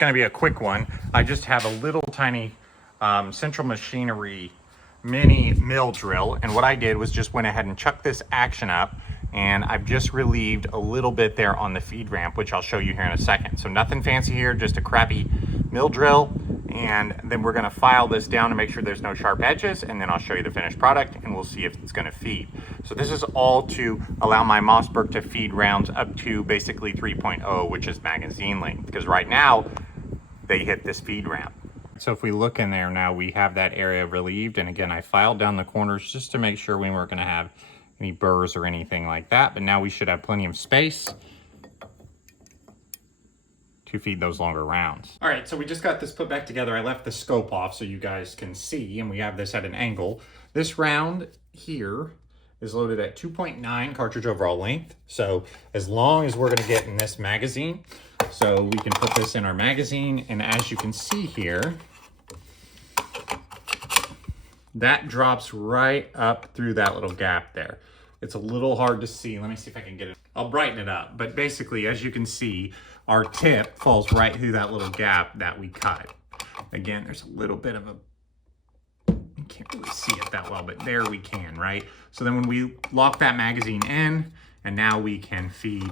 Going to be a quick one. I just have a little tiny central machinery mini mill drill, and what I did was just went ahead and chucked this action up, and I've just relieved a little bit there on the feed ramp, which I'll show you here in a second. So nothing fancy here, just a crappy mill drill, and then we're going to file this down to make sure there's no sharp edges, and then I'll show you the finished product and we'll see if it's going to feed. So this is all to allow my Mossberg to feed rounds up to basically 3.0, which is magazine length, because right now they hit this feed ramp. So if we look in there now, we have that area relieved. And again, I filed down the corners just to make sure we weren't gonna have any burrs or anything like that. But now we should have plenty of space to feed those longer rounds. All right, so we just got this put back together. I left the scope off so you guys can see, and we have this at an angle. This round here is loaded at 2.9 cartridge overall length. So as long as we're gonna get in this magazine, so we can put this in our magazine, and as you can see here, that drops right up through that little gap there. It's a little hard to see. Let me see if I can get it. I'll brighten it up. But basically, as you can see, our tip falls right through that little gap that we cut. Again, there's a little bit of a, you can't really see it that well, but there we can, right? So then when we lock that magazine in, and now we can feed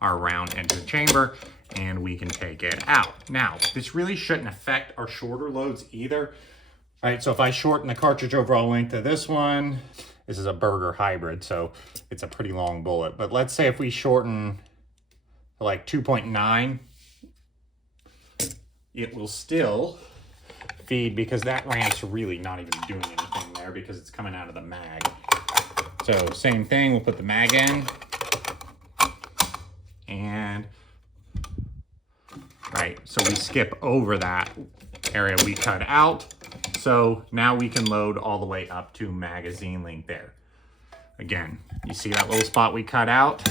our round into the chamber, and we can take it out. Now, this really shouldn't affect our shorter loads either. All right, so if I shorten the cartridge overall length of this one, this is a Berger hybrid, so it's a pretty long bullet. But let's say if we shorten to like 2.9, it will still feed, because that ramp's really not even doing anything there because it's coming out of the mag. So same thing, we'll put the mag in, and right, so we skip over that area we cut out. So now we can load all the way up to magazine length there. Again, you see that little spot we cut out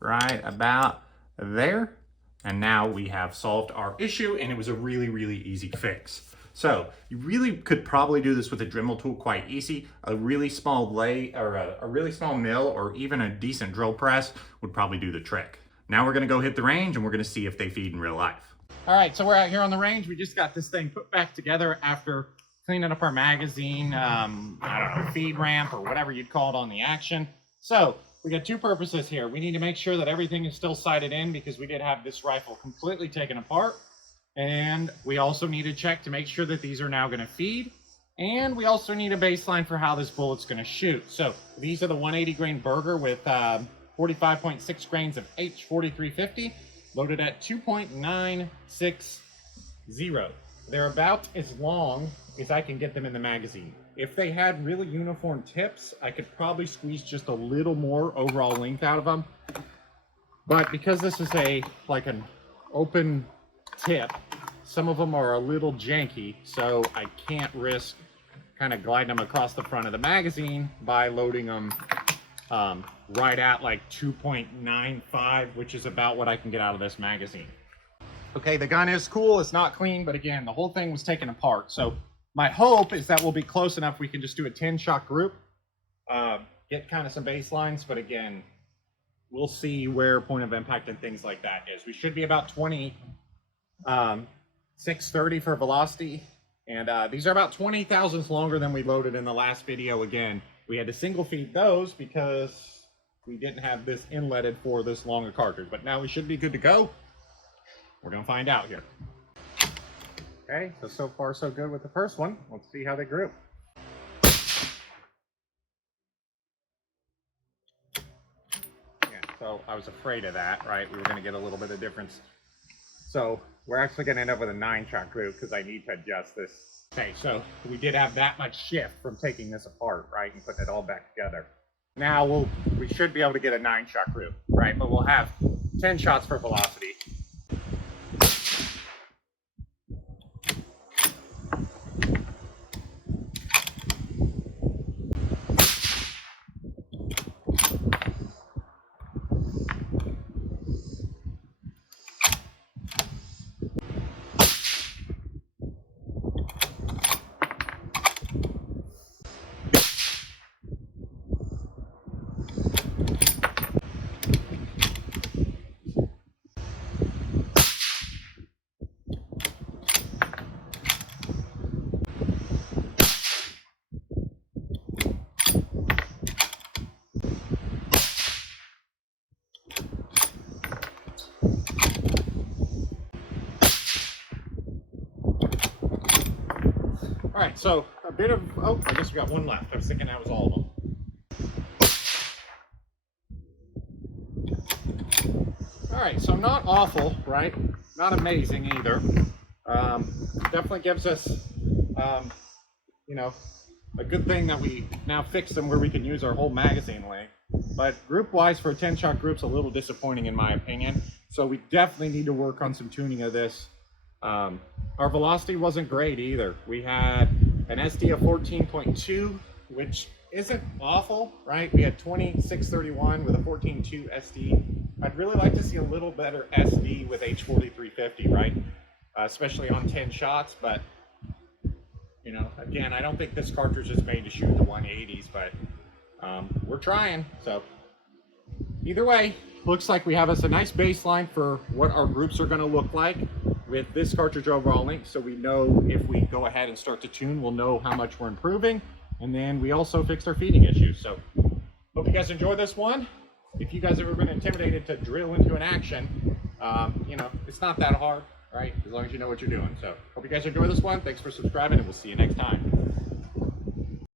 right about there. And now we have solved our issue, and it was a really, really easy fix. So you really could probably do this with a Dremel tool quite easy. A really small lathe, or a really small mill, or even a decent drill press would probably do the trick. Now we're gonna go hit the range, and we're gonna see if they feed in real life. All right, so we're out here on the range. We just got this thing put back together after cleaning up our magazine, I don't know, feed ramp or whatever you'd call it on the action. So we got two purposes here. We need to make sure that everything is still sighted in, because we did have this rifle completely taken apart. And we also need to check to make sure that these are now gonna feed. And we also need a baseline for how this bullet's gonna shoot. So these are the 180 grain Berger with 45.6 grains of H4350, loaded at 2.960. They're about as long as I can get them in the magazine. If they had really uniform tips, I could probably squeeze just a little more overall length out of them. But because this is like an open tip, some of them are a little janky, so I can't risk kind of gliding them across the front of the magazine by loading them right at like 2.95, which is about what I can get out of this magazine. Okay, the gun is cool, it's not clean, but again, the whole thing was taken apart. So my hope is that we'll be close enough we can just do a 10-shot group, get kind of some baselines, but again, we'll see where point of impact and things like that is. We should be about 630 for velocity, and these are about 20 thousandths longer than we loaded in the last video. Again, we had to single feed those because we didn't have this inletted for this longer cartridge, but now we should be good to go. We're gonna find out here. Okay, so far so good with the first one. Let's see how they group. Yeah, so I was afraid of that, right? We were gonna get a little bit of difference. So we're actually gonna end up with a 9-shot group because I need to adjust this. Okay, so we did have that much shift from taking this apart, right, and putting it all back together. Now we should be able to get a 9-shot group, right? But we'll have 10 shots for velocity. All right, so a bit of, oh, I guess we got one left. I was thinking that was all of them. All right, so not awful, right? Not amazing either. Definitely gives us, you know, a good thing that we now fixed them where we can use our whole magazine length. But group-wise, for a 10-shot group's a little disappointing in my opinion. So we definitely need to work on some tuning of this. Our velocity wasn't great either. We had an SD of 14.2, which isn't awful, right? We had 2631 with a 14.2 SD. I'd really like to see a little better SD with H4350, right? Especially on 10 shots, but you know, again, I don't think this cartridge is made to shoot the 180s, but we're trying. So either way, looks like we have us a nice baseline for what our groups are going to look like with this cartridge overall length. So we know if we go ahead and start to tune, we'll know how much we're improving. And then we also fixed our feeding issues. So hope you guys enjoy this one. If you guys have ever been intimidated to drill into an action, you know, it's not that hard, right? As long as you know what you're doing. So hope you guys enjoy this one. Thanks for subscribing, and we'll see you next time.